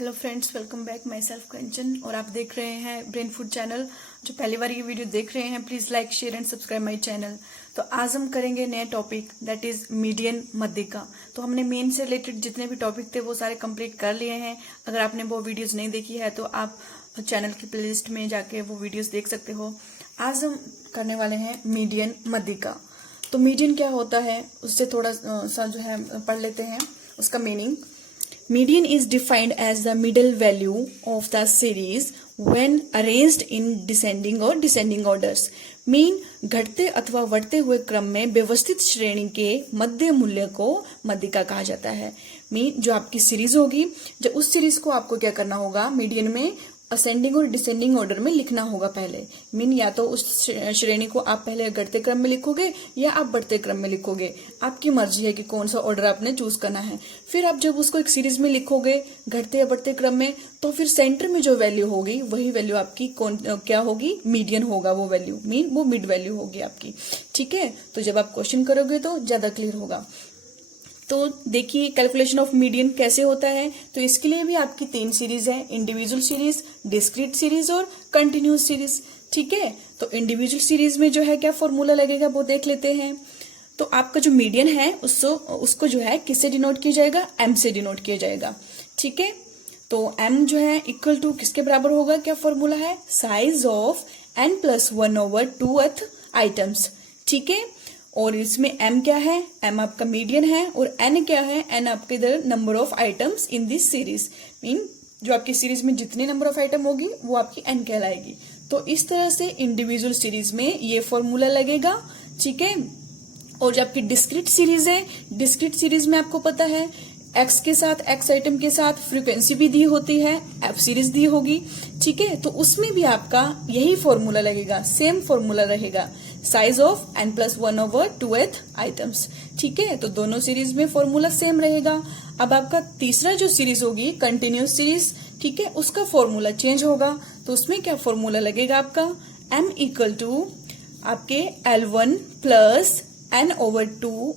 Hello friends, welcome back. Myself Kanchan और आप देख रहे हैं ब्रेन फूड चैनल। जो पहली बार ये वीडियो देख रहे हैं, please like share and subscribe my channel. तो आज हम करेंगे नया टॉपिक, दैट इज मीडियन मध्यिका। तो हमने मेन से रिलेटेड जितने भी टॉपिक थे वो सारे कंप्लीट कर लिए हैं। अगर आपने वो वीडियोज नहीं देखी है तो आप चैनल की प्लेलिस्ट में जाके वो वीडियोज देख सकते हो। आज हम करने वाले हैं मीडियन मध्यिका। तो मीडियन क्या होता है उससे थोड़ा सा जो है पढ़ लेते हैं उसका meaning. Median is defined as the middle value of the series when arranged in descending or descending orders. Mean घटते अथवा बढ़ते हुए क्रम में व्यवस्थित श्रेणी के मध्य मूल्य को मध्यिका कहा जाता है। मीन जो आपकी सीरीज होगी, जब उस सीरीज को आपको क्या करना होगा, मीडियन में असेंडिंग और डिसेंडिंग ऑर्डर में लिखना होगा पहले। मीन या तो उस श्रेणी को आप पहले घटते क्रम में लिखोगे या आप बढ़ते क्रम में लिखोगे, आपकी मर्जी है कि कौन सा ऑर्डर आपने चूज करना है। फिर आप जब उसको एक सीरीज में लिखोगे घटते या बढ़ते क्रम में, तो फिर सेंटर में जो वैल्यू होगी वही वैल्यू आपकी क्या होगी, मीडियन होगा वो वैल्यू। मीन वो मिड वैल्यू होगी आपकी। ठीक है, तो जब आप क्वेश्चन करोगे तो ज्यादा क्लियर होगा। तो देखिए कैलकुलेशन ऑफ मीडियन कैसे होता है। तो इसके लिए भी आपकी 3 सीरीज है, इंडिविजुअल सीरीज, डिस्क्रीट सीरीज और कंटिन्यूस सीरीज। ठीक है, तो इंडिविजुअल सीरीज में जो है क्या फॉर्मूला लगेगा वो देख लेते हैं। तो आपका जो मीडियन है उसको जो है किससे डिनोट किया जाएगा, एम से डिनोट किया जाएगा। ठीक है, तो एम जो है इक्वल टू किसके बराबर होगा, क्या फॉर्मूला है, साइज ऑफ n+1/2th आइटम्स। ठीक है, और इसमें m क्या है, m आपका मीडियन है, और n क्या है, n आपके इधर number of items in this series. Mean जो आपकी सीरीज में जितनी नंबर ऑफ आइटम होगी वो आपकी n कहलाएगी। तो इस तरह से इंडिविजुअल सीरीज में ये फॉर्मूला लगेगा। ठीक है, और जो आपकी डिस्क्रीट सीरीज है, डिस्क्रीट सीरीज में आपको पता है x के साथ, x आइटम के साथ फ्रीक्वेंसी भी दी होती है, f सीरीज दी होगी। ठीक है, तो उसमें भी आपका यही फॉर्मूला लगेगा, सेम फॉर्मूला रहेगा, साइज ऑफ n+1/2th आइटम्स। ठीक है, तो दोनों सीरीज में फॉर्मूला सेम रहेगा। अब आपका तीसरा जो सीरीज होगी कंटिन्यूस सीरीज, ठीक है, उसका फॉर्मूला चेंज होगा। तो उसमें क्या फॉर्मूला लगेगा आपका, m इक्वल टू आपके L1 + n/2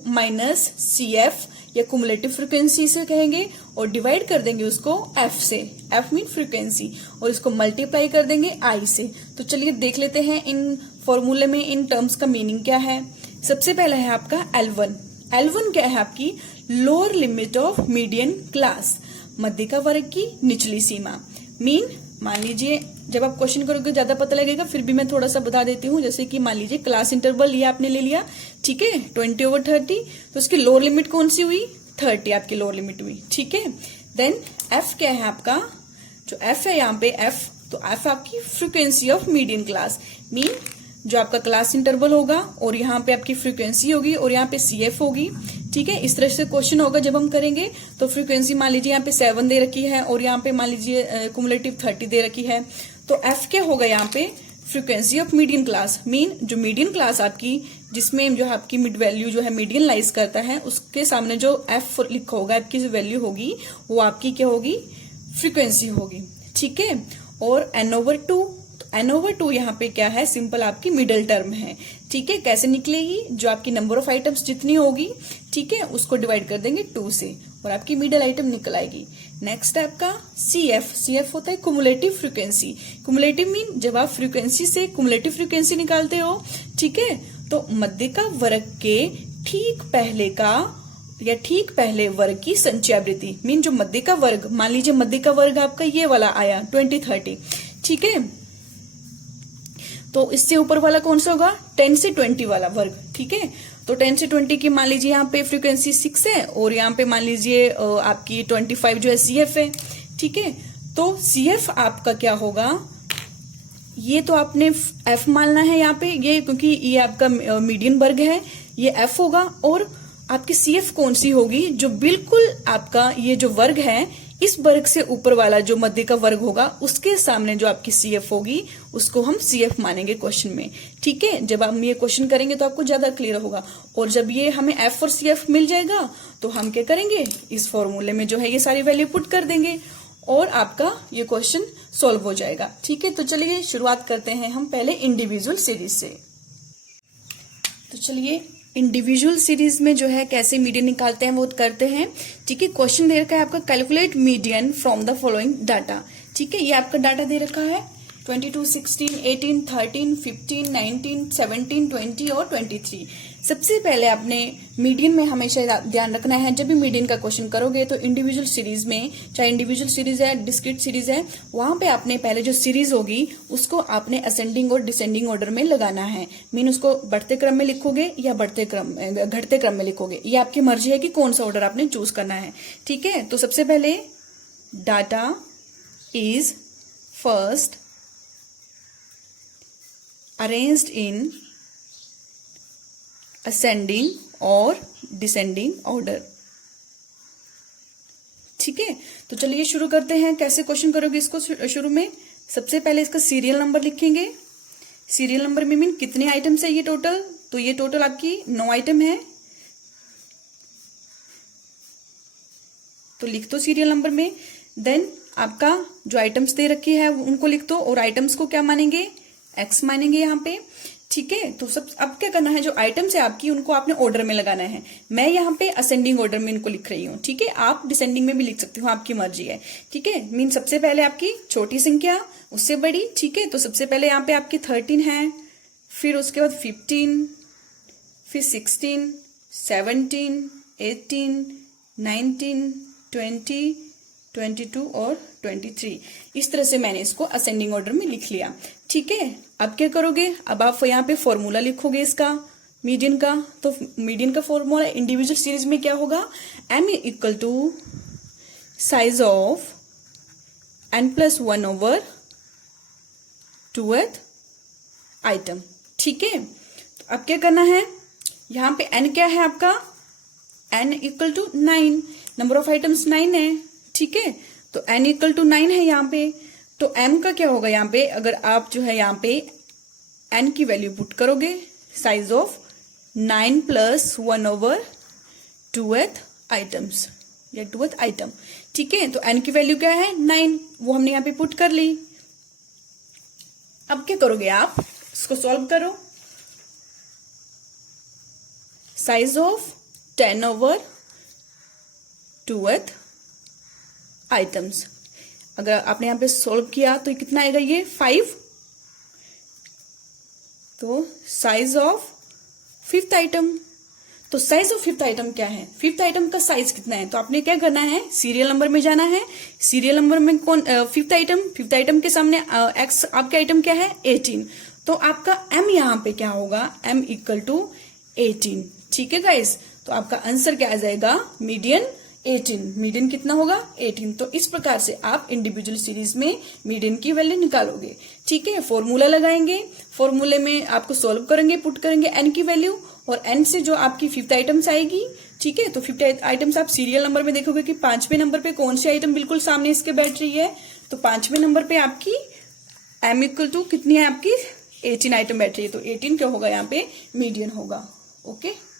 - CF या कुमुलेटिव फ्रीक्वेंसी से कहेंगे, और डिवाइड कर देंगे उसको f से, f मीन फ्रीक्वेंसी, और इसको मल्टीप्लाई कर देंगे i से। तो चलिए देख लेते हैं इन फॉर्मूले में इन टर्म्स का मीनिंग क्या है। सबसे पहला है आपका L1। L1 क्या है, आपकी lower limit of median class, मध्यिका वर्ग की निचली सीमा। मीन मान लीजिए जब आप क्वेश्चन करोगे ज्यादा पता लगेगा, फिर भी मैं थोड़ा सा बता देती हूँ। जैसे कि मान लीजिए क्लास इंटरवल ये आपने ले लिया, ठीक है, 20/30, तो उसकी लोअर लिमिट कौन सी हुई, 30 आपकी लोअर लिमिट हुई। ठीक है, देन एफ क्या है आपका, जो एफ है यहाँ पे एफ, तो एफ आपकी frequency of median class. Mean जो आपका क्लास इंटरवल होगा और यहाँ पे आपकी फ्रीक्वेंसी होगी और यहाँ पे CF होगी। ठीक है, इस तरह से क्वेश्चन होगा जब हम करेंगे। तो फ्रीक्वेंसी मान लीजिए यहाँ पे 7 दे रखी है और यहाँ पे मान लीजिए कुमुलेटिव 30 दे रखी है। तो एफ क्या होगा यहाँ पे, frequency of median class. Mean जो मीडियन क्लास आपकी, जिसमें जो आपकी मिड वैल्यू जो है मीडियन लाइज करता है, उसके सामने जो एफ लिखा होगा, आपकी जो वैल्यू होगी वो आपकी क्या होगी, फ्रीक्वेंसी होगी। ठीक है, और n/2, n/2 यहाँ पे क्या है, सिंपल आपकी मिडल टर्म है। ठीक है, कैसे निकलेगी, जो आपकी नंबर ऑफ आइटम्स जितनी होगी, ठीक है, उसको डिवाइड कर देंगे 2 से और आपकी मिडल आइटम निकल आएगी। नेक्स्ट है आपका CF। CF होता है कुमुलेटिव फ्रीक्वेंसी। कुमुलेटिव मीन जब आप फ्रीक्वेंसी से कुमुलेटिव फ्रीक्वेंसी निकालते हो, ठीक है, तो मध्यिका वर्ग के ठीक पहले का या ठीक पहले वर्ग की संचयावृत्ति। मीन जो मध्यिका वर्ग, मान लीजिए मध्यिका वर्ग आपका ये वाला आया 20/30, ठीक है, तो इससे ऊपर वाला कौन सा होगा, 10 से 20 वाला वर्ग। ठीक है, तो 10 से 20 की मान लीजिए यहाँ पे फ्रीक्वेंसी 6 है और यहाँ पे मान लीजिए आपकी 25 जो है CF है। ठीक है, तो CF आपका क्या होगा, ये तो आपने F मानना है यहाँ पे, ये क्योंकि ये आपका मीडियन वर्ग है, ये F होगा। और आपकी CF कौन सी होगी, जो बिल्कुल आपका ये जो वर्ग है, इस वर्ग से ऊपर वाला जो मध्यिका वर्ग होगा उसके सामने जो आपकी CF होगी उसको हम CF मानेंगे क्वेश्चन में। ठीक है, जब हम ये क्वेश्चन करेंगे तो आपको ज्यादा क्लियर होगा। और जब ये हमें F और CF मिल जाएगा तो हम क्या करेंगे, इस फॉर्मूले में जो है ये सारी वैल्यू पुट कर देंगे और आपका ये क्वेश्चन सॉल्व हो जाएगा। ठीक है, तो चलिए शुरुआत करते हैं हम पहले इंडिविजुअल सीरीज से। तो चलिए इंडिविजुअल सीरीज में जो है कैसे मीडियन निकालते हैं वो करते हैं। ठीक है, क्वेश्चन दे रखा है आपका calculate median from the following data. ठीक है, ये आपका डाटा दे रखा है 22, 16, 18, 13, 15, 19, 17, 20 और 23। सबसे पहले आपने मीडियन में हमेशा ध्यान रखना है, जब भी मीडियन का क्वेश्चन करोगे तो इंडिविजुअल सीरीज में, चाहे इंडिविजुअल सीरीज है डिस्क्रीट सीरीज है, वहां पे आपने पहले जो सीरीज होगी उसको आपने असेंडिंग और डिसेंडिंग ऑर्डर में लगाना है। मीन उसको बढ़ते क्रम में लिखोगे या घटते क्रम में लिखोगे, ये आपकी मर्जी है कि कौन सा ऑर्डर आपने चूज करना है। ठीक है, तो सबसे पहले data is first arranged in ascending और descending order। ठीक है, तो चलिए शुरू करते हैं। कैसे क्वेश्चन करोगे इसको? शुरू में सबसे पहले इसका सीरियल नंबर लिखेंगे। सीरियल नंबर में मीन कितने आइटम्स है ये टोटल, तो ये टोटल आपकी 9 आइटम है, तो लिख दो सीरियल नंबर में। देन आपका जो आइटम्स दे रखी है उनको लिख दो, और आइटम्स को क्या मानेंगे? एक्स मानेंगे यहाँ पे। ठीक है, तो सब अब क्या करना है, जो आइटम्स है आपकी उनको आपने ऑर्डर में लगाना है। मैं यहाँ पे असेंडिंग ऑर्डर में इनको लिख रही हूँ। ठीक है, आप डिसेंडिंग में भी लिख सकते हो, आपकी मर्जी है। ठीक है, मीन सबसे पहले आपकी छोटी संख्या उससे बड़ी। ठीक है, तो सबसे पहले यहाँ पे आपकी 13 है, फिर उसके बाद 15, फिर 16, 17, 18, 19, 20, 22 और 23। इस तरह से मैंने इसको असेंडिंग ऑर्डर में लिख लिया। ठीक है, अब क्या करोगे? अब आप यहाँ पे फॉर्मूला लिखोगे इसका मीडियन का। तो मीडियन का फॉर्मूला इंडिविजुअल सीरीज में क्या होगा? m equal to size of n+1/2th item. ठीक है, तो अब क्या करना है, यहाँ पे n क्या है आपका? n equal to 9, number of items 9 है। ठीक है, तो n इक्वल टू 9 है यहाँ पे, तो m का क्या होगा यहाँ पे? अगर आप जो है यहाँ पे n की वैल्यू पुट करोगे, साइज ऑफ 9+1/2th आइटम्स या 2th आइटम। ठीक है, तो n की वैल्यू क्या है? 9, वो हमने यहाँ पे पुट कर ली। अब क्या करोगे आप? इसको सॉल्व करो। साइज ऑफ 10/2th आइटम्स, अगर आपने यहाँ पे सॉल्व किया तो कितना आएगा? ये 5। तो साइज ऑफ 5th आइटम, तो साइज ऑफ 5th आइटम क्या है? 5th आइटम का साइज कितना है? तो आपने क्या करना है, सीरियल नंबर में जाना है। सीरियल नंबर में कौन? 5th आइटम के सामने एक्स आपका आइटम क्या है? 18। तो आपका m यहाँ पे क्या होगा? m equal to 18। ठीक है गाइस, तो आपका आंसर क्या आ जाएगा? मीडियन 18। मीडियन कितना होगा? 18। तो इस प्रकार से आप इंडिविजुअल सीरीज में मीडियन की वैल्यू निकालोगे। ठीक है, फॉर्मूला लगाएंगे, फॉर्मूले में आपको सॉल्व करेंगे, पुट करेंगे n की वैल्यू, और n से जो आपकी 5th आइटम्स आएगी। ठीक है, तो 5th आइटम्स आप सीरियल नंबर में देखोगे कि 5वें नंबर पे कौन सी आइटम बिल्कुल सामने इसके बैठ रही है, तो 5वें नंबर पे आपकी m इक्वल टू कितनी है आपकी? 18 आइटम बैठ रही है, तो 18 क्या होगा यहाँ पे? मीडियन होगा। ओके,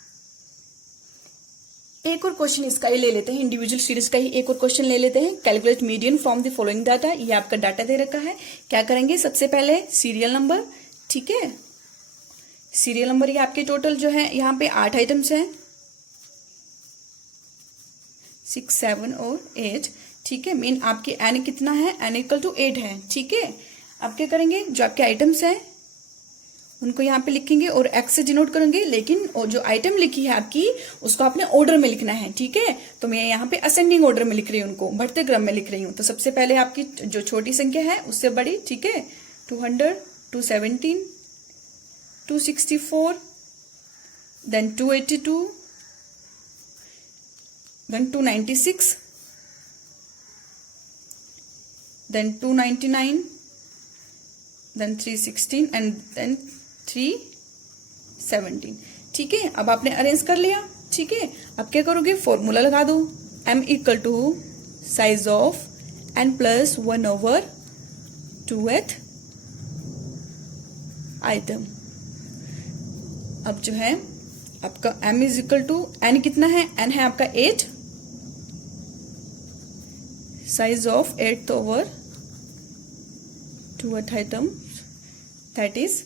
एक और क्वेश्चन इसका ही ले लेते हैं, इंडिविजुअल सीरीज का ही एक और क्वेश्चन ले लेते हैं। Calculate median from the following data. ये आपका डाटा दे रखा है। क्या करेंगे? सबसे पहले सीरियल नंबर। ठीक है, सीरियल नंबर ये आपके टोटल जो है यहाँ पे 8 आइटम्स हैं, 6, 7 और 8। ठीक है, मीन आपकी n कितना है? n इक्वल टू 8 है। ठीक है, आप क्या करेंगे? जो आपके आइटम्स हैं उनको यहाँ पे लिखेंगे और x से डिनोट करेंगे, लेकिन जो आइटम लिखी है आपकी उसको आपने ऑर्डर में लिखना है। ठीक है, तो मैं यहाँ पे असेंडिंग ऑर्डर में लिख रही हूँ, उनको बढ़ते क्रम में लिख रही हूँ। तो सबसे पहले आपकी जो छोटी संख्या है उससे बड़ी। ठीक है, 200, 217, 264, then 282, then 296, then 299, then 316 and then 317। ठीक है, अब आपने अरेंज कर लिया। ठीक है, अब क्या करोगे? फॉर्मूला लगा दो, m equal to size of n+1/2th item. अब जो है आपका m is equal to n कितना है? n है आपका 8, size of 8/2th item, that is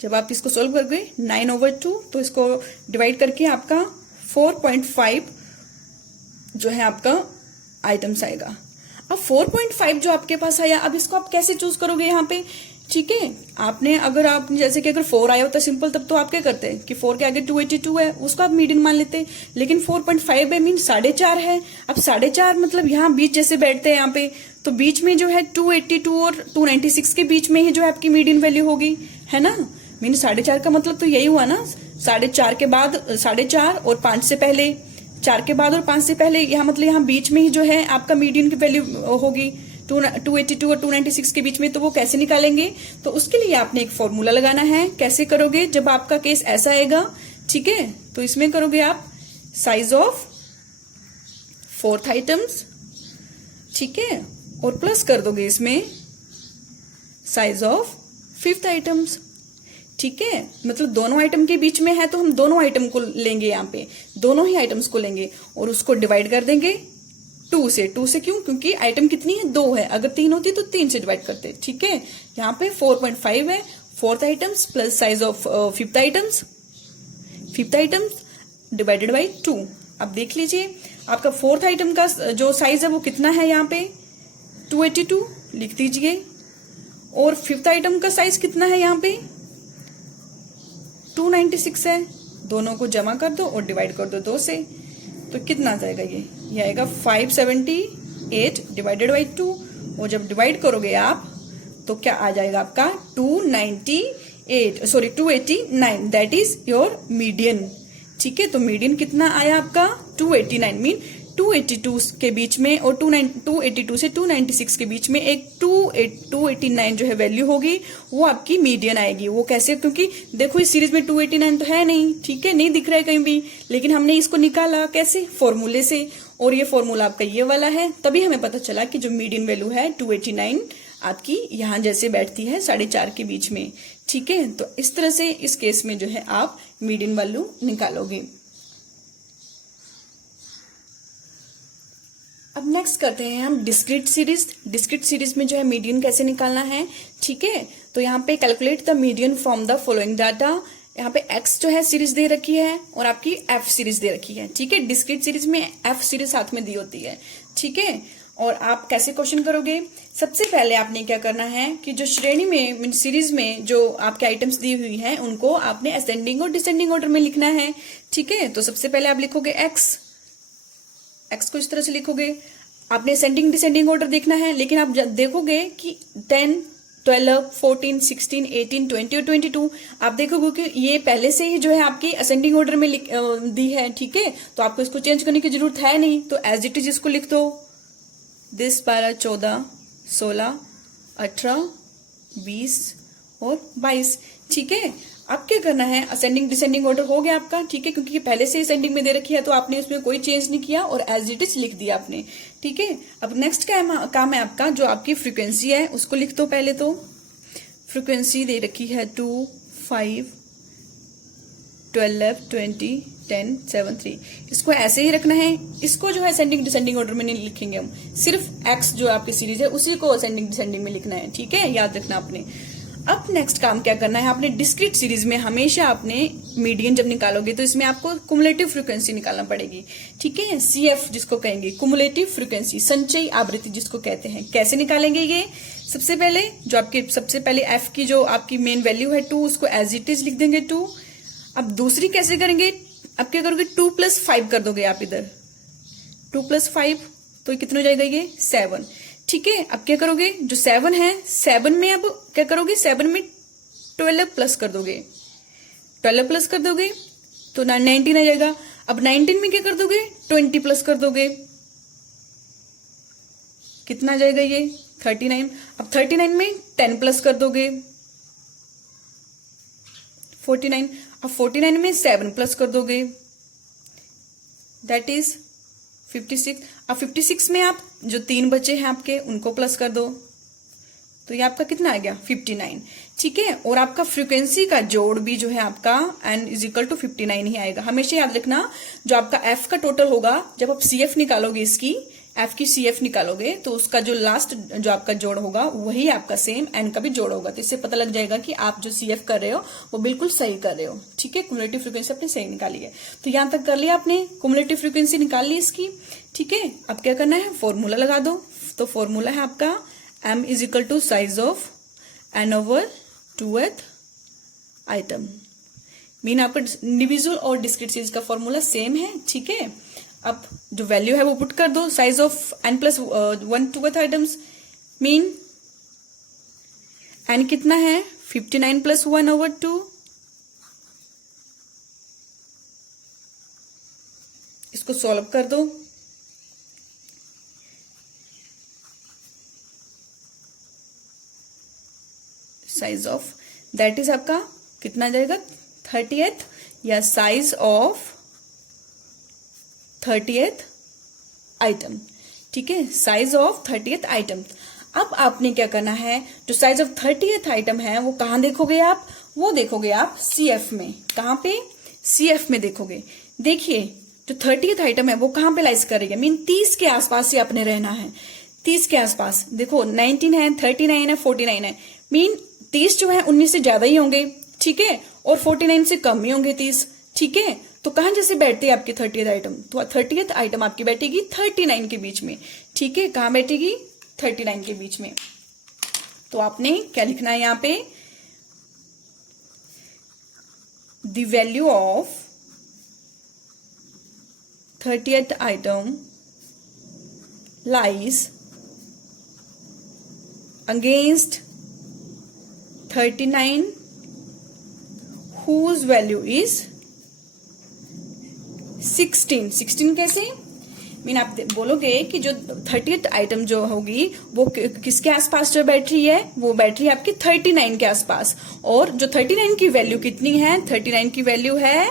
जब आप इसको सोल्व करोगे 9/2, तो इसको डिवाइड करके आपका 4.5 जो है आपका आइटम्स आएगा। अब 4.5 जो आपके पास आया, अब इसको आप कैसे चूज करोगे यहाँ पे? ठीक है, आपने अगर आप जैसे कि अगर 4 आया होता सिंपल, तब तो आप क्या करते कि 4 के आगे 282 है, उसको आप मीडियन मान लेते। लेकिन 4.5 है मीन 4.5 है। अब 4.5 मतलब यहाँ बीच जैसे बैठते हैं यहाँ पे, तो बीच में जो है 282 और 296 के बीच में ही जो है आपकी मीडियन वैल्यू होगी, है ना। मीन 4.5 का मतलब तो यही हुआ ना, 4.5 के बाद 4.5 और 5 से पहले, 4 के बाद और 5 से पहले, यहाँ मतलब यहाँ बीच में ही जो है आपका मीडियन की वैल्यू होगी 282 और 296 के बीच में। तो वो कैसे निकालेंगे? तो उसके लिए आपने एक फॉर्मूला लगाना है। कैसे करोगे? जब आपका केस ऐसा आएगा, ठीक है, तो इसमें करोगे आप साइज ऑफ 4th आइटम्स, ठीक है, और प्लस कर दोगे इसमें साइज ऑफ 5th आइटम्स, ठीक है। मतलब दोनों आइटम के बीच में है तो हम दोनों आइटम को लेंगे, यहाँ पे दोनों ही आइटम्स को लेंगे और उसको डिवाइड कर देंगे 2 से। 2 से क्यों? क्योंकि आइटम कितनी है? 2 है। अगर 3 होती तो 3 से डिवाइड करते, ठीक है। यहाँ पे 4.5 है 4th items plus size of 5th items, 5th items divided by 2। अब देख लीजिए आपका 4th आइटम का जो साइज है वो कितना है, यहाँ पे 282 लिख दीजिए, और 5th आइटम का साइज कितना है यहाँ पे 296 है। दोनों को जमा कर दो और डिवाइड कर दो 2 से, तो कितना आ जाएगा? ये आएगा 578 डिवाइडेड बाई 2, और जब डिवाइड करोगे आप तो क्या आ जाएगा आपका 289, दैट इज योर मीडियन, ठीक है। तो मीडियन कितना आया आपका 289, मीन 282 के बीच में और 282 से 296 के बीच में एक 289 जो है वैल्यू होगी, वो आपकी मीडियन आएगी। वो कैसे? क्योंकि देखो इस सीरीज में 289 तो है नहीं, ठीक है, नहीं दिख रहा है कहीं भी, लेकिन हमने इसको निकाला कैसे? फॉर्मूले से, और ये फॉर्मूला आपका ये वाला है। तभी हमें पता चला कि जो मीडियन वैल्यू है 289 आपकी यहाँ जैसे बैठती है 4.5 के बीच में, ठीक है। तो इस तरह से इस केस में जो है आप मीडियन वैल्यू निकालोगे। अब नेक्स्ट करते हैं हम डिस्क्रीट सीरीज। डिस्क्रीट सीरीज में जो है मीडियन कैसे निकालना है, ठीक है। तो यहाँ पे calculate the median from the following data. यहाँ पे एक्स जो है सीरीज दे रखी है और आपकी एफ सीरीज दे रखी है, ठीक है। डिस्क्रीट सीरीज में एफ सीरीज साथ में दी होती है, ठीक है। और आप कैसे क्वेश्चन करोगे? सबसे पहले आपने क्या करना है कि जो श्रेणी में सीरीज में जो आपके आइटम्स दी हुई हैं उनको आपने असेंडिंग और डिसेंडिंग ऑर्डर में लिखना है, ठीक है। तो सबसे पहले आप लिखोगे एक्स को इस तरह से लिखोगे। आपने असेंडिंग डिसेंडिंग ऑर्डर देखना है, लेकिन आप देखोगे कि 10, 12, 14, 16, 18, 20 और 22 आप देखोगे कि ये पहले से ही जो है आपकी असेंडिंग ऑर्डर में दी है, ठीक है। तो आपको इसको चेंज करने की जरूरत है नहीं, तो एज इट इज इसको लिख दो। 10, 12, 14, 16, 18, 20 और 22, ठीक है। अब क्या करना है? असेंडिंग डिसेंडिंग ऑर्डर हो गया आपका, ठीक है, क्योंकि पहले से असेंडिंग में दे रखी है तो आपने उसमें कोई चेंज नहीं किया और एज इट इज लिख दिया आपने, ठीक है। अब नेक्स्ट काम है आपका, जो आपकी फ्रीक्वेंसी है उसको लिख दो। पहले तो फ्रीक्वेंसी दे रखी है 2, 5, 12, 20, 10, 7, 3। इसको ऐसे ही रखना है। इसको जो है असेंडिंग डिसेंडिंग ऑर्डर में नहीं लिखेंगे हम, सिर्फ एक्स जो आपकी सीरीज है उसी को असेंडिंग डिसेंडिंग में लिखना है, ठीक है, याद रखना आपने। अब नेक्स्ट काम क्या करना है? आपने डिस्क्रीट सीरीज में हमेशा आपने मीडियन जब निकालोगे तो इसमें आपको कुमुलेटिव फ्रीक्वेंसी निकालना पड़ेगी, ठीक है। सीएफ जिसको कहेंगे, कुमुलेटिव फ्रीक्वेंसी, संचयी आवृत्ति जिसको कहते हैं। कैसे निकालेंगे ये? सबसे पहले एफ की जो आपकी मेन वैल्यू है 2, उसको एज इट इज लिख देंगे 2। अब दूसरी कैसे करेंगे? अब क्या करोगे? 2 + 5 कर दोगे आप इधर, 2 + 5 तो कितना हो जाएगा? ये 7, ठीक है। अब क्या करोगे? जो 7 है, 7 में अब क्या करोगे? 7 में 12 प्लस कर दोगे, 12 प्लस कर दोगे तो 19 आ जाएगा। अब 19 में क्या कर दोगे? 20 प्लस कर दोगे, कितना आ जाएगा? ये 39। अब 39 में 10 प्लस कर दोगे, 49। अब 49 में 7 प्लस कर दोगे, दैट इज 56। अब 56 में आप जो 3 बचे हैं आपके उनको प्लस कर दो, तो ये आपका कितना आ गया? 59, ठीक है। और आपका फ्रीक्वेंसी का जोड़ भी जो है आपका n = 59 ही आएगा। हमेशा याद रखना, जो आपका f का टोटल होगा, जब आप CF निकालोगे इसकी, एफ की सी एफ निकालोगे तो उसका जो लास्ट जो आपका जोड़ होगा वही आपका सेम एन का भी जोड़ होगा। तो इससे पता लग जाएगा कि आप जो सी एफ कर रहे हो वो बिल्कुल सही कर रहे हो। ठीक है, क्युमुलेटिव फ्रीक्वेंसी आपने सही निकाली है। तो यहां तक कर लिया आपने, क्युमुलेटिव फ्रीक्वेंसी निकाल ली इसकी। ठीक है, अब क्या करना है, फॉर्मूला लगा दो। तो फॉर्मूला है आपका m is equal to size of n over 2th item. Mean आपका इंडिविजुअल और डिस्क्रीट सीरीज का फॉर्मूला सेम है। ठीक है, अब जो वैल्यू है वो पुट कर दो, size of n plus 1 2th items. Mean n कितना है, 59 प्लस 1 ओवर 2। इसको सॉल्व कर दो। साइज ऑफ दैट इज आपका कितना आ जाएगा, 30th या साइज ऑफ 30th आइटम। ठीक है, साइज ऑफ 30th आइटम। अब आपने क्या करना है, जो साइज ऑफ 30th आइटम है वो कहां देखोगे आप, वो देखोगे आप CF में। कहां पे, CF में देखोगे। देखिए जो 30th आइटम है वो कहां पे लाइज करेगा, मीन 30 के आसपास ही आपने रहना है। 30 के आसपास देखो, 19 है, 39 है, 49 है। मीन 30 जो है 19 से ज्यादा ही होंगे। ठीक है, और 49 से कम ही होंगे 30। ठीक है, तो कहां जैसे बैठती है आपकी 30th आइटम, तो 30th आइटम आपकी बैठेगी 39 के बीच में। ठीक है, कहां बैठेगी, 39 के बीच में। तो आपने क्या लिखना है यहां पे, the value of 30th item lies against 39 whose value is 16। 16 कैसे, मीन आप बोलोगे कि जो 30th आइटम जो होगी वो किसके आसपास जो बैठ रही है, वो बैठ रही है आपकी 39 के आसपास। और जो 39 की वैल्यू कितनी है, 39 की वैल्यू है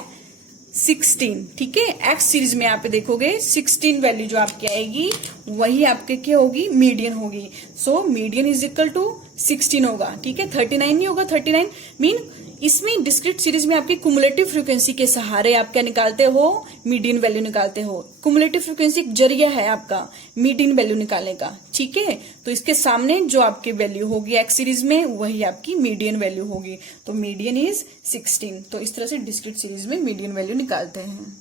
16। ठीक है, एक्स सीरीज में आप देखोगे 16 वैल्यू जो आपकी आएगी वही आपके क्या होगी, मीडियन होगी। So median is equal to 16 होगा। ठीक है, 39 नहीं होगा, 39 मीन इसमें डिस्क्रीट सीरीज में आपकी कुमुलेटिव फ्रीक्वेंसी के सहारे आप क्या निकालते हो, मीडियन वैल्यू निकालते हो। कुमुलेटिव फ्रीक्वेंसी एक जरिया है आपका मीडियन वैल्यू निकालने का। ठीक है, तो इसके सामने जो आपकी वैल्यू होगी एक्स सीरीज में वही आपकी मीडियन वैल्यू होगी। तो मीडियन इज 16। तो इस तरह से डिस्क्रीट सीरीज में मीडियन वैल्यू निकालते हैं।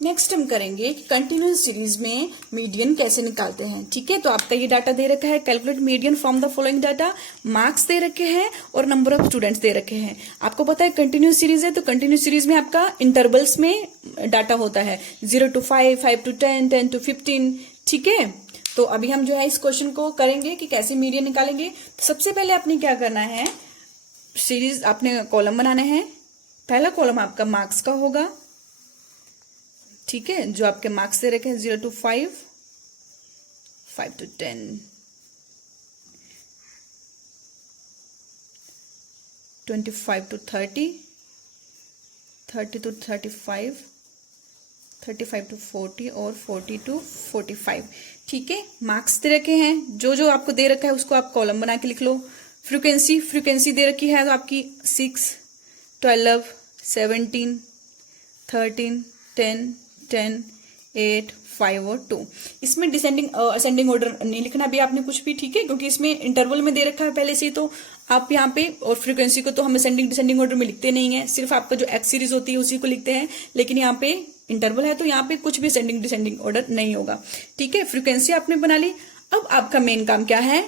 नेक्स्ट हम करेंगे कि कंटिन्यूअस सीरीज में मीडियन कैसे निकालते हैं। ठीक है, तो आपका ये डाटा दे रखा है, calculate median from the following data. Marks दे रखे हैं और नंबर ऑफ स्टूडेंट्स दे रखे हैं। आपको पता है कंटिन्यूअस सीरीज है, तो कंटिन्यूअस सीरीज में आपका इंटरवल्स में डाटा होता है, 0 to 5, 5 to 10, 10 to 15। ठीक है, तो अभी हम जो है इस क्वेश्चन को करेंगे कि कैसे मीडियन निकालेंगे। तो सबसे पहले आपने क्या करना है, सीरीज आपने कॉलम बनाने हैं। पहला कॉलम आपका मार्क्स का होगा। ठीक है, जो आपके मार्क्स दे रखे हैं 0 to 5, 5 to 10, 25 to 30, 30 to 35, 35 to 40 और 40 to 45। ठीक है, मार्क्स दे रखे हैं, जो जो आपको दे रखा है उसको आप कॉलम बना के लिख लो। फ्रीक्वेंसी दे रखी है तो आपकी 6, 12, 17, 13, 10, 10, 8, 5 और 2। इसमें डिसेंडिंग असेंडिंग ऑर्डर नहीं लिखना भी आपने कुछ भी। ठीक है, क्योंकि इसमें इंटरवल में दे रखा है पहले से ही, तो आप यहाँ पे और फ्रीक्वेंसी को तो हम असेंडिंग डिसेंडिंग ऑर्डर में लिखते नहीं है, सिर्फ आपका जो एक्स सीरीज होती है उसी को लिखते हैं। लेकिन यहाँ पे इंटरवल है तो यहाँ पे कुछ भी असेंडिंग डिसेंडिंग ऑर्डर नहीं होगा। ठीक है, फ्रीक्वेंसी आपने बना ली। अब आपका मेन काम क्या है,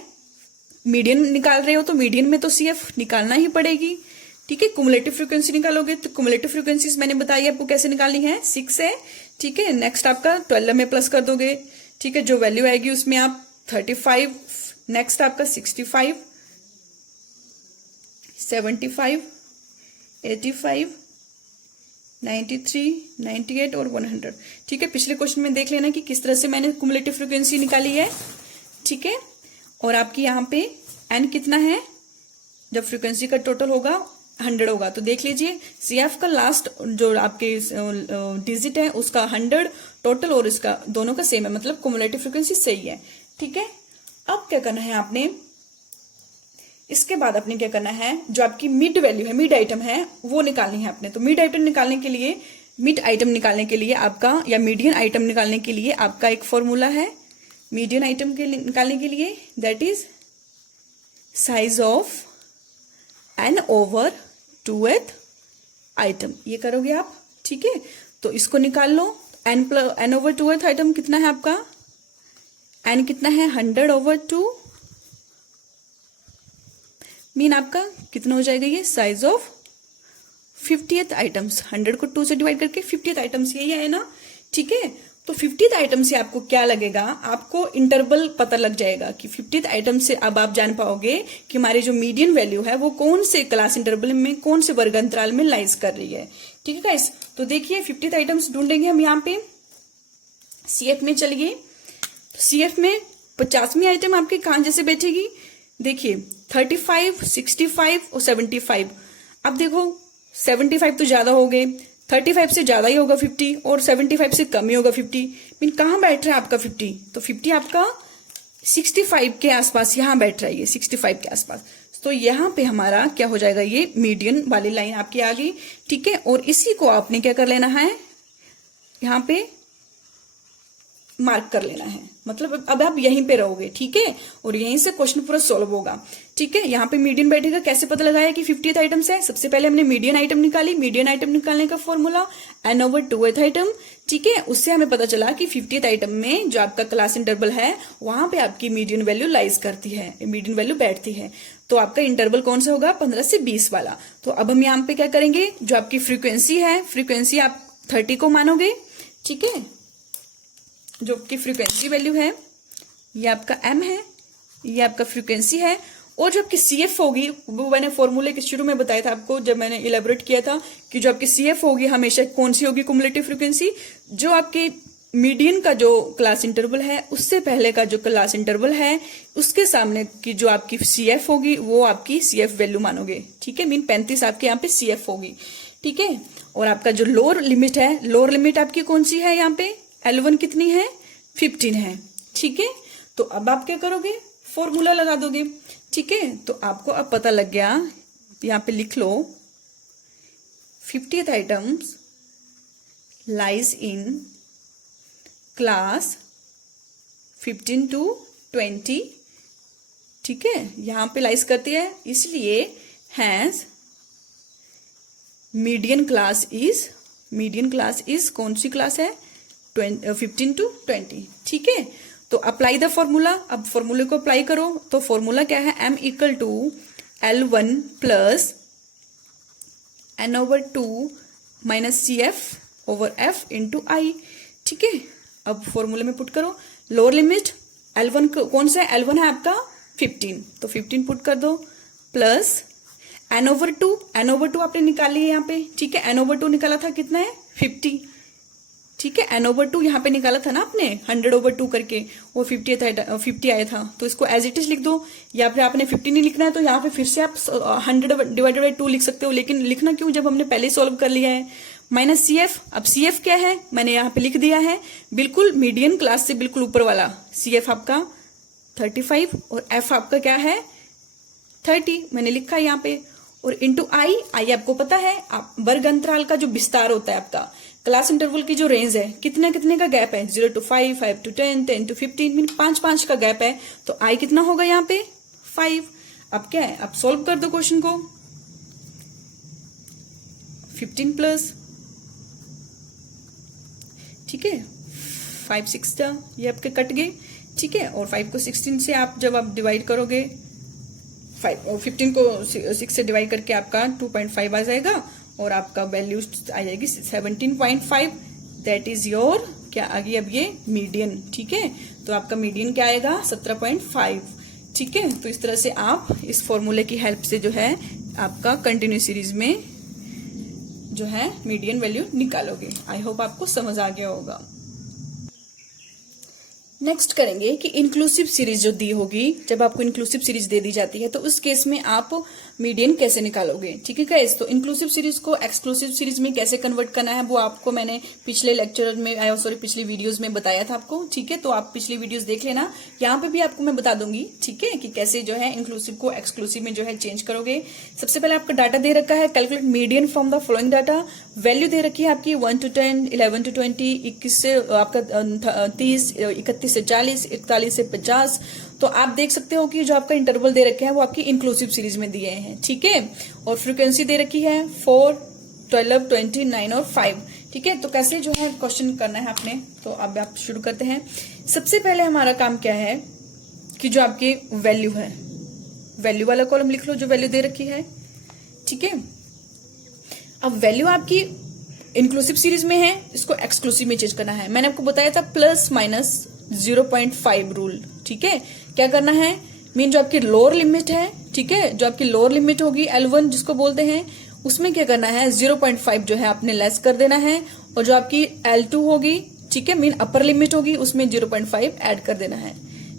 मीडियन निकाल रहे हो तो मीडियन में तो CF निकालना ही पड़ेगी। ठीक है, कुमुलेटिव फ्रीक्वेंसी निकालोगे तो कुमुलेटिव फ्रीक्वेंसी मैंने बताई आपको कैसे निकालनी है, 6 है। ठीक है, नेक्स्ट आपका 12 में प्लस कर दोगे। ठीक है, जो वैल्यू आएगी उसमें आप 35, नेक्स्ट आपका 65, 75, 85, 93, 98 और 100। ठीक है, पिछले क्वेश्चन में देख लेना कि किस तरह से मैंने कुमुलेटिव फ्रीक्वेंसी निकाली है। ठीक है, और आपकी यहाँ पे n कितना है, जब फ्रीक्वेंसी का टोटल होगा 100 होगा तो देख लीजिए CF का लास्ट जो आपके डिजिट है उसका 100 टोटल और इसका दोनों का सेम है, मतलब कुमुलेटिव फ्रीक्वेंसी सही है। ठीक है, अब क्या करना है आपने, इसके बाद आपने क्या करना है, जो आपकी मिड वैल्यू है, मिड आइटम है वो निकालनी है आपने। तो मिड आइटम निकालने के लिए मिड आइटम निकालने के लिए आपका, या मीडियन आइटम निकालने के लिए आपका एक फॉर्मूला है मीडियन आइटम के निकालने के लिए, that is size of n over 2th item. ये करोगे आप, ठीक है। तो इसको निकाल लो, n ओवर 2th आइटम कितना है आपका, n कितना है 100 ओवर 2, मीन आपका कितना हो जाएगा ये साइज ऑफ 50th आइटम्स। 100 को 2 से डिवाइड करके 50th आइटम्स यही है ना, ठीक है। तो 50th आइटम से आपको क्या लगेगा, आपको इंटरवल पता लग जाएगा कि 50th आइटम से अब आप जान पाओगे कि हमारी जो मीडियन वैल्यू है वो कौन से क्लास इंटरवल में, कौन से वर्ग अंतराल में लाइज कर रही है, ठीक है गाइस। तो देखिए 50th आइटम्स ढूंढेंगे हम यहाँ पे, CF में चलिए। तो CF में 50वीं आइटम आपके कहां जैसे बैठेगी, देखिए 35, 65 और 75। अब देखो 75 तो ज्यादा हो गए, 35 से ज्यादा ही होगा 50 और 75 से कम ही होगा 50, मीन कहां बैठ रहा है आपका 50, तो 50 आपका 65 के आसपास यहां बैठ रहा है, ये 65 के आसपास। तो यहां पे हमारा क्या हो जाएगा, ये मीडियन वाली लाइन आपकी आ गई, ठीक है। और इसी को आपने क्या कर लेना है, यहां पे मार्क कर लेना है, मतलब अब आप यहीं पे रहोगे, ठीक है। और यहीं से क्वेश्चन पूरा सॉल्व होगा, ठीक है। यहाँ पे मीडियन बैठेगा, कैसे पता लगाया कि 50th आइटम से, सबसे पहले हमने मीडियन आइटम निकाली, मीडियन आइटम निकालने का formula n over 2th item, ठीक है। उससे हमें पता चला कि 50th आइटम में जो आपका क्लास इंटरवल है वहां पे आपकी मीडियन वैल्यू लाइज करती है, मीडियन वैल्यू बैठती है। तो आपका इंटरवल कौन सा होगा, 15 से 20 वाला। तो अब हम यहाँ पे क्या करेंगे, जो आपकी फ्रीक्वेंसी है, फ्रीक्वेंसी आप 30 को मानोगे, ठीक है। जो आपकी फ्रीक्वेंसी वैल्यू है ये आपका m है, ये आपका फ्रीक्वेंसी है। और जो आपकी CF होगी, वो मैंने फॉर्मूले के शुरू में बताया था आपको, जब मैंने इलेबोरेट किया था कि जो आपकी CF होगी हमेशा कौन सी होगी, कुमुलेटिव फ्रीक्वेंसी, जो आपके मीडियन का जो क्लास इंटरवल है उससे पहले का जो क्लास इंटरवल है उसके सामने की जो आपकी CF होगी वो आपकी CF वैल्यू मानोगे, ठीक है। मीन 35 आपके यहाँ पे CF होगी, ठीक है। और आपका जो लोअर लिमिट है, लोअर लिमिट आपकी कौन सी है, यहाँ पे L1 कितनी है, 15 है, ठीक है। तो अब आप क्या करोगे, फॉर्मूला लगा दोगे, ठीक है। तो आपको अब पता लग गया, यहाँ पे लिख लो 50th items lies in class 15 to 20, ठीक है। यहां पे लाइज करती है, इसलिए हैज मीडियन क्लास इज कौन सी क्लास है, 15 to 20, ठीक है। तो अप्लाई द फॉर्मूला, अब फॉर्मूले को अप्लाई करो। तो फॉर्मूला क्या है, m equal to L1 plus n ओवर 2 minus CF over F into I, ठीक है। अब फॉर्मूले में पुट करो, लोअर लिमिट L1 कौन सा है, L1 है आपका 15, तो 15 पुट कर दो, प्लस n ओवर 2 आपने निकाल लिया यहाँ पे, ठीक है। n ओवर 2 निकाला था कितना है, 50, ठीक है। n ओवर 2 यहाँ पे निकाला था ना आपने 100 ओवर 2 करके, वो 50 आया था। तो इसको एज इट इज लिख दो, या फिर आपने 50 नहीं लिखना है तो यहाँ पे फिर से आप 100 डिवाइडेड बाई 2 लिख सकते हो, लेकिन लिखना क्यों जब हमने पहले सॉल्व कर लिया है। माइनस CF, अब CF क्या है मैंने यहाँ पे लिख दिया है, बिल्कुल मीडियन क्लास से बिल्कुल ऊपर वाला CF आपका 35 और F आपका क्या है 30, मैंने लिखा है यहाँ पे। और इंटू आई आपको पता है, आप वर्ग अंतराल का जो विस्तार होता है आपका, क्लास इंटरवल की जो रेंज है, कितने कितने का गैप है, 0 to 5, 5 to 10, 10 to 15, मीन 5 का गैप है। तो आई कितना होगा यहाँ पे 5। अब क्या है, आप सॉल्व कर दो क्वेश्चन को, 15 प्लस, ठीक है, 5 6 ये आपके कट गए, ठीक है। और 5 को 16 से आप जब आप डिवाइड करोगे, 15 को 6 से डिवाइड करके आपका 2.5 आ जाएगा और आपका वैल्यू आ जाएगी 17.5, दैट इज योर क्या आ गई अब ये मीडियन, ठीक है। तो आपका मीडियन क्या आएगा 17.5, ठीक है। तो इस तरह से आप इस फॉर्मूले की हेल्प से जो है आपका कंटिन्यू सीरीज में जो है मीडियन वैल्यू निकालोगे। आई होप आपको समझ आ गया होगा। नेक्स्ट करेंगे कि इंक्लूसिव सीरीज जो दी होगी, जब आपको इंक्लूसिव सीरीज दे दी जाती है तो उस केस में आप मीडियन कैसे निकालोगे। ठीक है गाइस, तो इंक्लूसिव सीरीज को एक्सक्लूसिव सीरीज में कैसे कन्वर्ट करना है वो आपको मैंने पिछले लेक्चर में पिछली वीडियोस में बताया था आपको। ठीक है, तो आप पिछली वीडियोस देख लेना, यहाँ पे भी आपको मैं बता दूंगी। ठीक है, कि कैसे जो है इंक्लूसिव को एक्सक्लूसिव में जो है चेंज करोगे। सबसे पहले आपका डाटा दे रखा है, calculate median from the following data. Value दे रखी है आपकी 1 to 10, 11 to 20, 21 से आपका 30, 31 से 40, 41 से 50। तो आप देख सकते हो कि जो आपका इंटरवल दे रखे हैं वो आपकी इंक्लूसिव सीरीज में दिए हैं। ठीक है, और फ्रीक्वेंसी दे रखी है 4, 12, 20, 9 और 5। ठीक है, तो कैसे जो है क्वेश्चन करना है आपने, तो अब आप शुरू करते हैं। सबसे पहले हमारा काम क्या है कि जो आपकी वैल्यू है, वैल्यू वाला कॉलम लिख लो जो वैल्यू दे रखी है। ठीक है, अब वैल्यू आपकी इंक्लूसिव सीरीज में है, इसको एक्सक्लूसिव में चेंज करना है। मैंने आपको बताया था प्लस माइनस 0.5 रूल। ठीक है, क्या करना है, मीन जो आपकी लोअर लिमिट है, ठीक है, जो आपकी लोअर लिमिट होगी L1 जिसको बोलते हैं, उसमें क्या करना है 0.5 जो है आपने लेस कर देना है, और जो आपकी L2 होगी, ठीक है, मीन अपर लिमिट होगी, उसमें 0.5 ऐड कर देना है।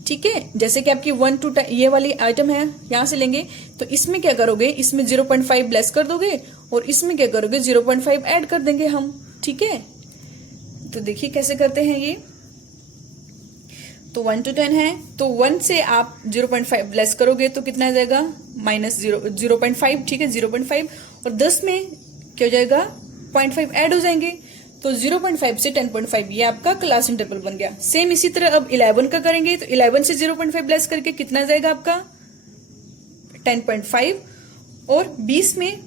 ठीक है, जैसे कि आपकी 1 to 10 ये वाली आइटम है, यहां से लेंगे तो इसमें क्या करोगे, इसमें 0.5 लेस कर दोगे और इसमें क्या करोगे 0.5 ऐड कर देंगे हम। ठीक है, तो देखिए कैसे करते हैं ये। तो 1 to 10 है, तो 1 से आप 0.5 लेस करोगे तो कितना आ जाएगा, माइनस 0.5। ठीक है, 0.5 और 10 में क्या हो जाएगा 0.5 ऐड हो जाएंगे, तो 0.5 से 10.5 ये आपका क्लास इंटरवल बन गया। सेम इसी तरह अब 11 का करेंगे, तो 11 से 0.5 लेस करके कितना जाएगा आपका 10.5, और 20 में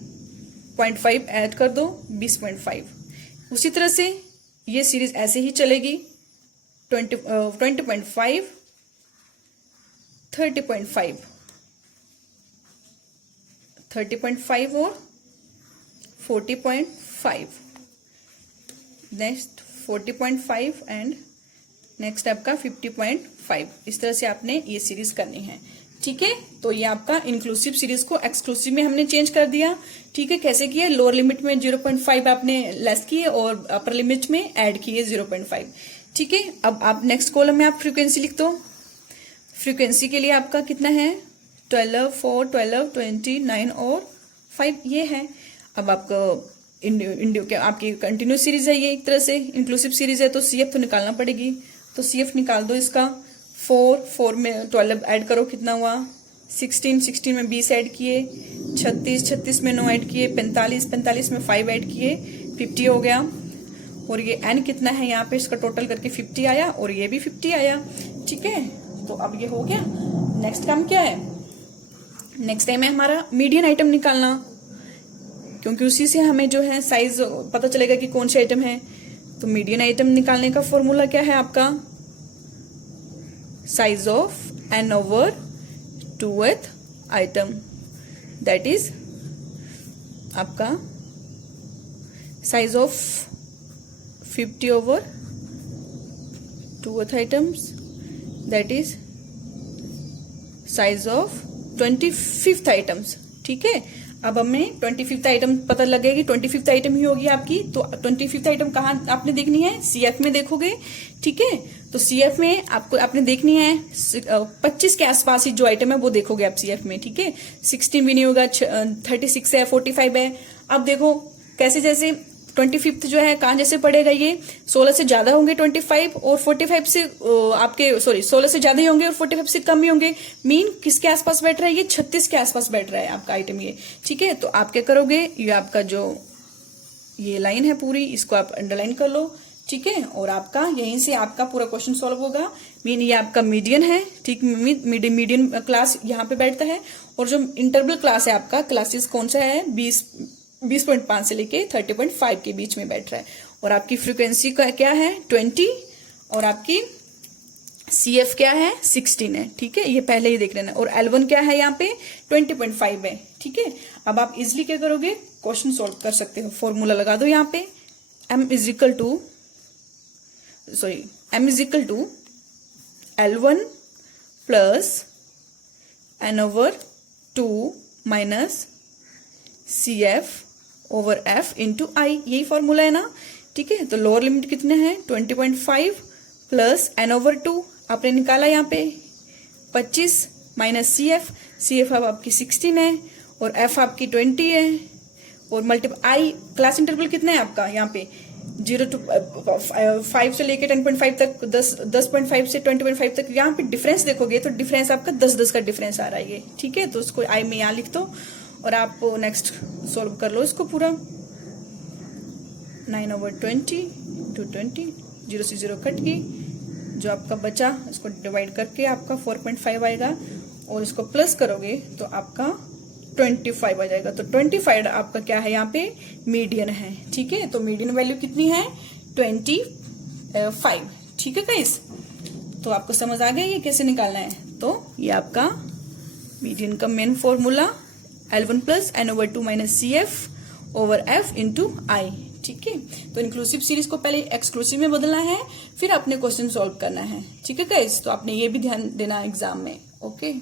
0.5 ऐड कर दो 20.5। उसी तरह से ये सीरीज ऐसे ही चलेगी, 20.5, 30.5, 30.5 और 40.5, नेक्स्ट 40.5 एंड नेक्स्ट आपका 50.5। इस तरह से आपने ये सीरीज करनी है। ठीक है, तो ये आपका इंक्लूसिव सीरीज को एक्सक्लूसिव में हमने चेंज कर दिया। ठीक है, कैसे किए, लोअर लिमिट में 0.5 आपने लेस किए और अपर लिमिट में ऐड किए 0.5। ठीक है, अब आप नेक्स्ट कॉलम में आप फ्रीक्वेंसी लिख दो। फ्रीक्वेंसी के लिए आपका कितना है 12, 4, 12, 20, 9 और 5 ये है। अब आपका इंडियो के आपकी कंटिन्यूस सीरीज है, ये एक तरह से इंक्लूसिव सीरीज है, तो CF तो निकालना पड़ेगी, तो CF निकाल दो इसका। 4 में 12 ऐड करो, कितना हुआ 16 में 20 ऐड किए, 36 में 9 ऐड किए, 45 में 5 ऐड किए, 50 हो गया। और ये n कितना है यहाँ पे, इसका टोटल करके 50 आया और ये भी 50 आया। ठीक है, तो अब ये हो गया। नेक्स्ट काम क्या है, नेक्स्ट टाइम है हमारा मीडियन आइटम निकालना, क्योंकि उसी से हमें जो है साइज पता चलेगा कि कौन सी आइटम है। तो मीडियन आइटम निकालने का फॉर्मूला क्या है आपका, size of n/2th item, that is आपका size of 50/2th items, that is size of 25th items. ठीक है, अब हमें 25th आइटम पता लगेगी, 25th आइटम ही होगी आपकी। तो 25th आइटम कहाँ आपने देखनी है, CF में देखोगे। ठीक है, तो CF में आपको आपने देखनी है 25 के आसपास ही जो आइटम है वो देखोगे आप CF में। ठीक है, 16 भी नहीं होगा, 36 है, 45 है। अब देखो कैसे, जैसे 25th जो है कहाँ जैसे पड़ेगा, ये 16 से ज्यादा होंगे 25 और 45 से आपके 16 से ज्यादा ही होंगे और 45 से कम ही होंगे। मीन किसके आसपास बैठ रहा है, ये 36 के आसपास बैठ रहा है आपका आइटम ये। ठीक है, तो आप क्या करोगे, ये आपका जो ये लाइन है पूरी, इसको आप अंडरलाइन कर लो। ठीक है, और आपका यहीं से आपका पूरा क्वेश्चन सॉल्व होगा। मीन ये आपका मीडियन है, ठीक, मीडियन क्लास यहाँ पे बैठता है, और जो इंटरवल क्लास है आपका, क्लासेस कौन सा है, 20.5 से लेके 30.5 के बीच में बैठ रहा है। और आपकी फ्रीक्वेंसी का क्या है 20, और आपकी CF क्या है 16 है। ठीक है, ये पहले ही देख लेना। और L1 क्या है यहाँ पे 20.5 है। ठीक है, अब आप इजिली क्या करोगे, क्वेश्चन सॉल्व कर सकते हो। फॉर्मूला लगा दो यहाँ पे, m is equal to L1 plus n/2 minus CF over F into I, यही फॉर्मूला है ना। ठीक है, तो लोअर लिमिट कितने हैं 20.5 प्लस n/2 आपने निकाला यहाँ पे 25 माइनस CF अब आपकी 16 है, और एफ आपकी 20 है और आई क्लास इंटरवल कितना है आपका यहाँ पे 0 to 5 से लेके 10.5 तक 10.5 से 20.5 तक। यहाँ पे डिफरेंस देखोगे तो डिफरेंस आपका 10 का डिफरेंस आ रहा है ये, ठीक है। तो उसको आई में यहाँ लिख दो और आप नेक्स्ट सोल्व कर लो इसको पूरा। 9/20 to 20, 0 से 0 कट गई, जो आपका बचा इसको डिवाइड करके आपका 4.5 आएगा और इसको प्लस करोगे तो आपका 25 आ जाएगा। तो 25 आपका क्या है यहाँ पे मीडियन है, ठीक है। तो मीडियन वैल्यू कितनी है 25, ठीक है गाइस। तो आपको समझ आ गया ये कैसे निकालना है। तो ये आपका मीडियन का main formula L1 + n/2 - CF/F × I, ठीक है। तो इंक्लूसिव सीरीज को पहले एक्सक्लूसिव में बदलना है, फिर अपने क्वेश्चन सॉल्व करना है, ठीक है गाइस। तो आपने ये भी ध्यान देना एग्जाम में, ओके।